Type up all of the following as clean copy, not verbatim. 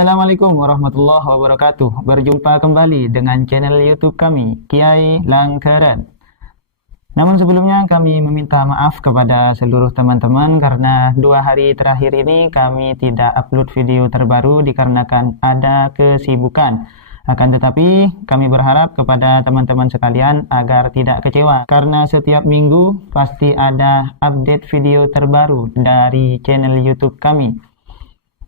Assalamualaikum warahmatullahi wabarakatuh. Berjumpa kembali dengan channel YouTube kami, Kiai Langkeren. Namun sebelumnya kami meminta maaf kepada seluruh teman-teman karena 2 hari terakhir ini kami tidak upload video terbaru dikarenakan ada kesibukan. Akan tetapi kami berharap kepada teman-teman sekalian agar tidak kecewa karena setiap minggu pasti ada update video terbaru dari channel YouTube kami.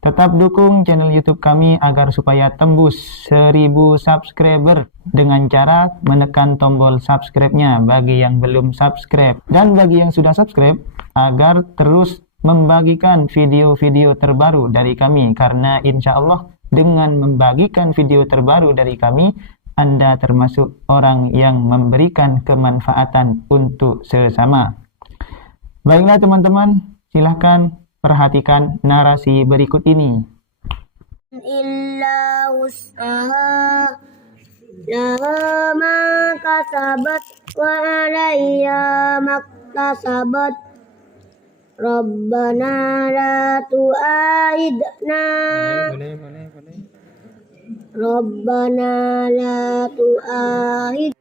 Tetap dukung channel YouTube kami agar supaya tembus 1000 subscriber dengan cara menekan tombol subscribe-nya bagi yang belum subscribe. Dan bagi yang sudah subscribe, agar terus membagikan video-video terbaru dari kami. Karena insya Allah dengan membagikan video terbaru dari kami, Anda termasuk orang yang memberikan kemanfaatan untuk sesama. Baiklah teman-teman, silahkan perhatikan narasi berikut ini. Illa wus'aha laha ma kasabat wa 'alayha maktasabat Rabbana la tu'aidna Rabbana la tu'aid.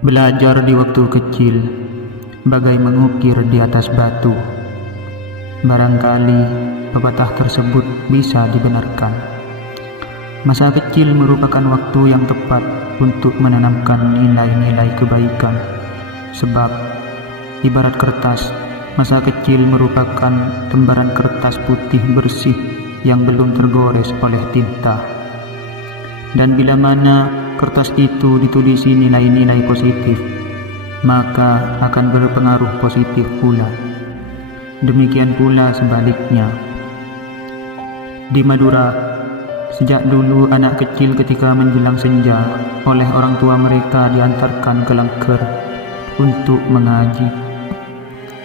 Belajar di waktu kecil bagai mengukir di atas batu. Barangkali pepatah tersebut bisa dibenarkan. Masa kecil merupakan waktu yang tepat untuk menanamkan nilai-nilai kebaikan. Sebab, ibarat kertas, masa kecil merupakan lembaran kertas putih bersih yang belum tergores oleh tinta. Dan bila mana kertas itu ditulisi nilai-nilai positif, maka akan berpengaruh positif pula. Demikian pula sebaliknya. Di Madura, sejak dulu anak kecil ketika menjelang senja oleh orang tua mereka diantarkan ke Langker untuk mengaji.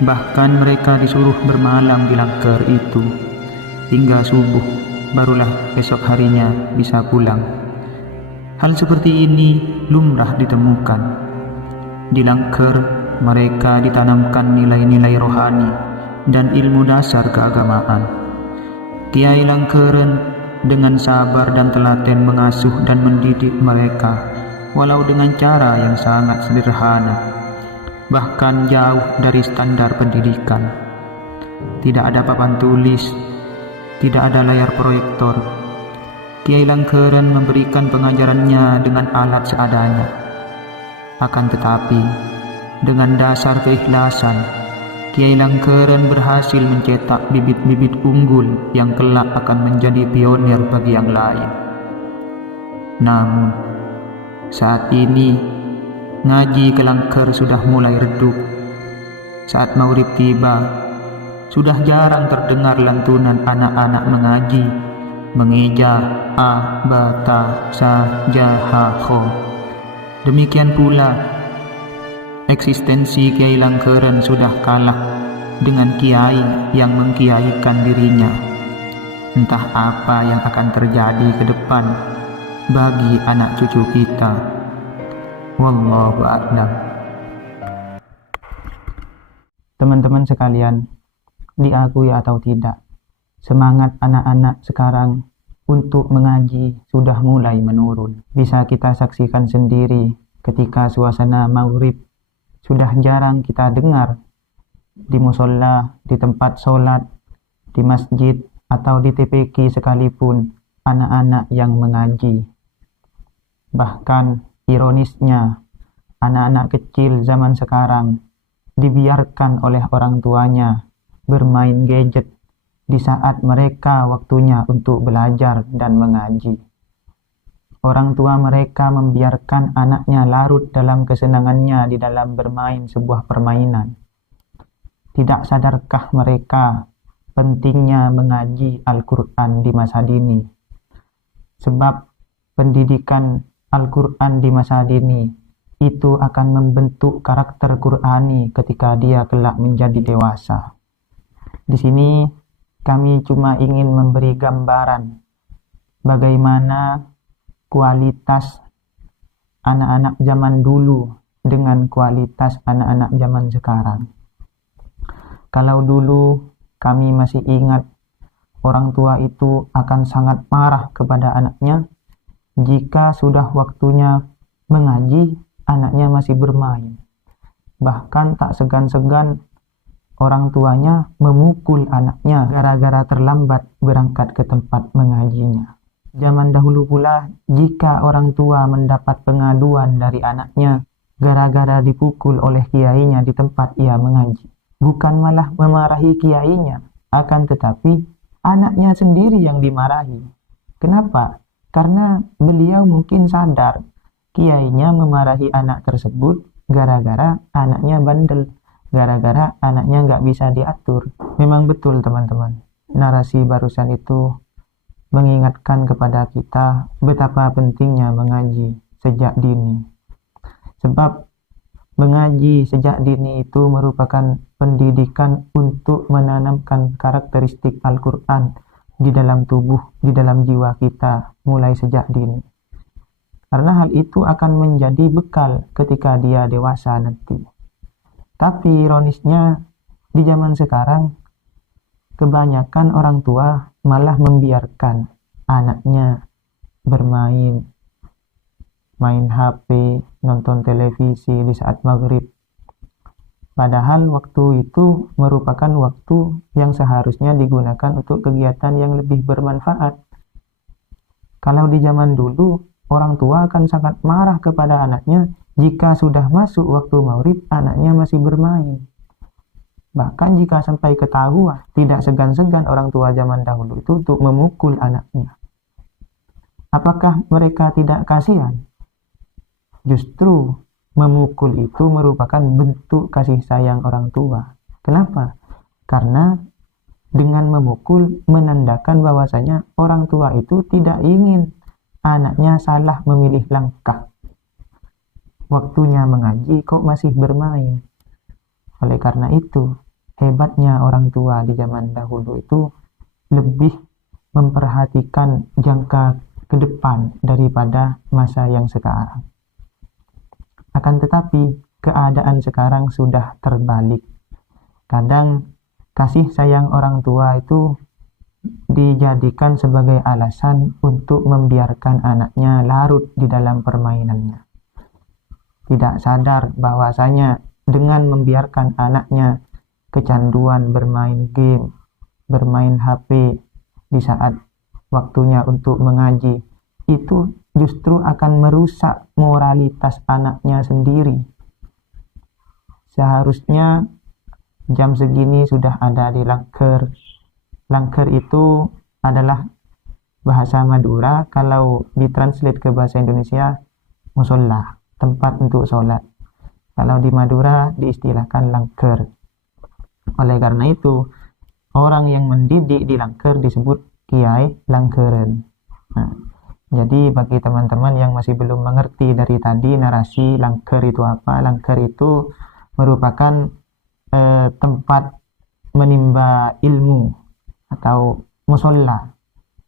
Bahkan mereka disuruh bermalam di Langker itu hingga subuh, barulah esok harinya bisa pulang. Hal seperti ini lumrah ditemukan. Di Langker, mereka ditanamkan nilai-nilai rohani dan ilmu dasar keagamaan. Kiai Langkeren dengan sabar dan telaten mengasuh dan mendidik mereka, walau dengan cara yang sangat sederhana, bahkan jauh dari standar pendidikan. Tidak ada papan tulis, tidak ada layar proyektor. Kiai Langkeren memberikan pengajarannya dengan alat seadanya. Akan tetapi, dengan dasar keikhlasan, Kiai Langkeren berhasil mencetak bibit-bibit unggul yang kelak akan menjadi pionir bagi yang lain. Namun, saat ini, ngaji ke Langker sudah mulai redup. Saat maghrib tiba, sudah jarang terdengar lantunan anak-anak mengaji, mengeja a, ba, ta, sa, ja, ha, kho. Demikian pula, eksistensi Kiai Langkeren sudah kalah dengan kiai yang mengkiaikan dirinya. Entah apa yang akan terjadi ke depan bagi anak cucu kita. Wallahu a'lam. Teman-teman sekalian, diakui atau tidak, semangat anak-anak sekarang untuk mengaji sudah mulai menurun. Bisa kita saksikan sendiri ketika suasana maghrib sudah jarang kita dengar di musola, di tempat sholat, di masjid, atau di TPQ sekalipun anak-anak yang mengaji. Bahkan ironisnya, anak-anak kecil zaman sekarang dibiarkan oleh orang tuanya bermain gadget di saat mereka waktunya untuk belajar dan mengaji. Orang tua mereka membiarkan anaknya larut dalam kesenangannya di dalam bermain sebuah permainan. Tidak sadarkah mereka pentingnya mengaji Al-Quran di masa dini? Sebab pendidikan Al-Quran di masa dini itu akan membentuk karakter Qur'ani ketika dia kelak menjadi dewasa. Di sini kami cuma ingin memberi gambaran bagaimana kualitas anak-anak zaman dulu dengan kualitas anak-anak zaman sekarang. Kalau dulu kami masih ingat orang tua itu akan sangat marah kepada anaknya jika sudah waktunya mengaji, anaknya masih bermain. Bahkan tak segan-segan orang tuanya memukul anaknya gara-gara terlambat berangkat ke tempat mengajinya. Zaman dahulu pula, jika orang tua mendapat pengaduan dari anaknya gara-gara dipukul oleh kiainya di tempat ia mengaji, bukan malah memarahi kiainya, akan tetapi anaknya sendiri yang dimarahi. Kenapa? Karena beliau mungkin sadar kiainya memarahi anak tersebut gara-gara anaknya bandel, gara-gara anaknya nggak bisa diatur. Memang betul teman-teman, narasi barusan itu mengingatkan kepada kita betapa pentingnya mengaji sejak dini. Sebab mengaji sejak dini itu merupakan pendidikan untuk menanamkan karakteristik Al-Quran di dalam tubuh, di dalam jiwa kita mulai sejak dini. Karena hal itu akan menjadi bekal ketika dia dewasa nanti. Tapi ironisnya di zaman sekarang kebanyakan orang tua malah membiarkan anaknya bermain, main HP, nonton televisi di saat maghrib. Padahal waktu itu merupakan waktu yang seharusnya digunakan untuk kegiatan yang lebih bermanfaat. Kalau di zaman dulu, orang tua akan sangat marah kepada anaknya jika sudah masuk waktu maghrib, anaknya masih bermain. Bahkan jika sampai ketahuan, tidak segan-segan orang tua zaman dahulu itu untuk memukul anaknya. Apakah mereka tidak kasihan? Justru memukul itu merupakan bentuk kasih sayang orang tua. Kenapa? Karena dengan memukul menandakan bahwasanya orang tua itu tidak ingin anaknya salah memilih langkah. Waktunya mengaji kok masih bermain. Oleh karena itu, hebatnya orang tua di zaman dahulu itu lebih memperhatikan jangka ke depan daripada masa yang sekarang. Akan tetapi, keadaan sekarang sudah terbalik. Kadang kasih sayang orang tua itu dijadikan sebagai alasan untuk membiarkan anaknya larut di dalam permainannya. Tidak sadar bahwasanya dengan membiarkan anaknya kecanduan bermain game, bermain HP di saat waktunya untuk mengaji, itu justru akan merusak moralitas anaknya sendiri. Seharusnya jam segini sudah ada di langker. Langker itu adalah bahasa Madura, kalau ditranslate ke bahasa Indonesia, musola, tempat untuk sholat. Kalau di Madura diistilahkan langker. Oleh karena itu, orang yang mendidik di langker disebut kiai langkeren. Nah, jadi bagi teman-teman yang masih belum mengerti dari tadi narasi langker itu apa, langker itu merupakan tempat menimba ilmu atau musola,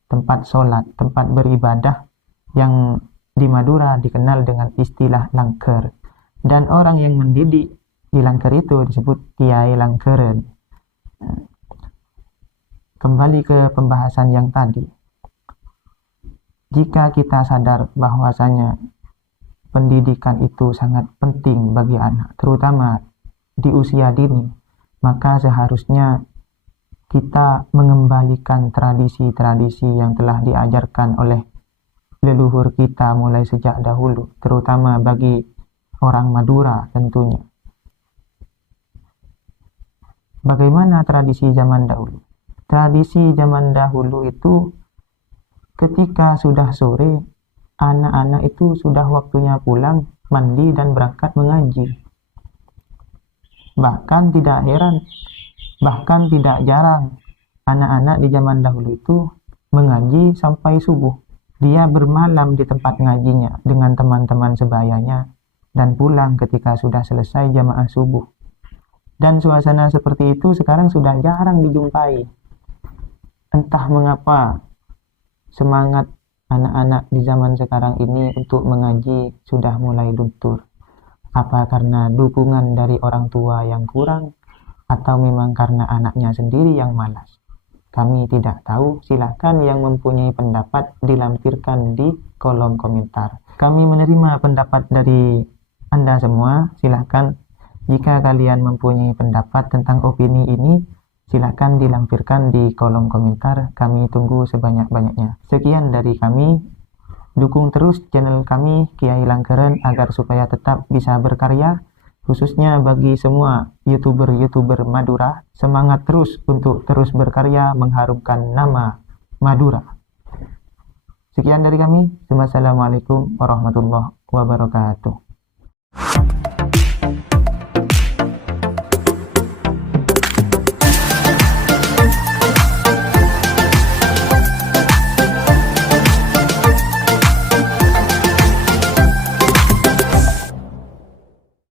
tempat sholat, tempat beribadah yang di Madura dikenal dengan istilah langker. Dan orang yang mendidik di langker itu disebut kiai langkeren. Kembali ke pembahasan yang tadi. Jika kita sadar bahwasanya pendidikan itu sangat penting bagi anak, terutama di usia dini, maka seharusnya kita mengembalikan tradisi-tradisi yang telah diajarkan oleh leluhur kita mulai sejak dahulu, terutama bagi orang Madura tentunya. Bagaimana tradisi zaman dahulu? Tradisi zaman dahulu itu ketika sudah sore, anak-anak itu sudah waktunya pulang, mandi dan berangkat mengaji. Bahkan tidak heran, bahkan tidak jarang anak-anak di zaman dahulu itu mengaji sampai subuh. Dia bermalam di tempat ngajinya dengan teman-teman sebayanya dan pulang ketika sudah selesai jamaah subuh. Dan suasana seperti itu sekarang sudah jarang dijumpai. Entah mengapa semangat anak-anak di zaman sekarang ini untuk mengaji sudah mulai luntur. Apa karena dukungan dari orang tua yang kurang, atau memang karena anaknya sendiri yang malas? Kami tidak tahu, silakan yang mempunyai pendapat dilampirkan di kolom komentar. Kami menerima pendapat dari Anda semua, silakan jika kalian mempunyai pendapat tentang opini ini, silakan dilampirkan di kolom komentar. Kami tunggu sebanyak-banyaknya. Sekian dari kami. Dukung terus channel kami Kiai Langkeren agar supaya tetap bisa berkarya, khususnya bagi semua YouTuber-YouTuber Madura. Semangat terus untuk terus berkarya mengharumkan nama Madura. Sekian dari kami. Wassalamualaikum warahmatullahi wabarakatuh.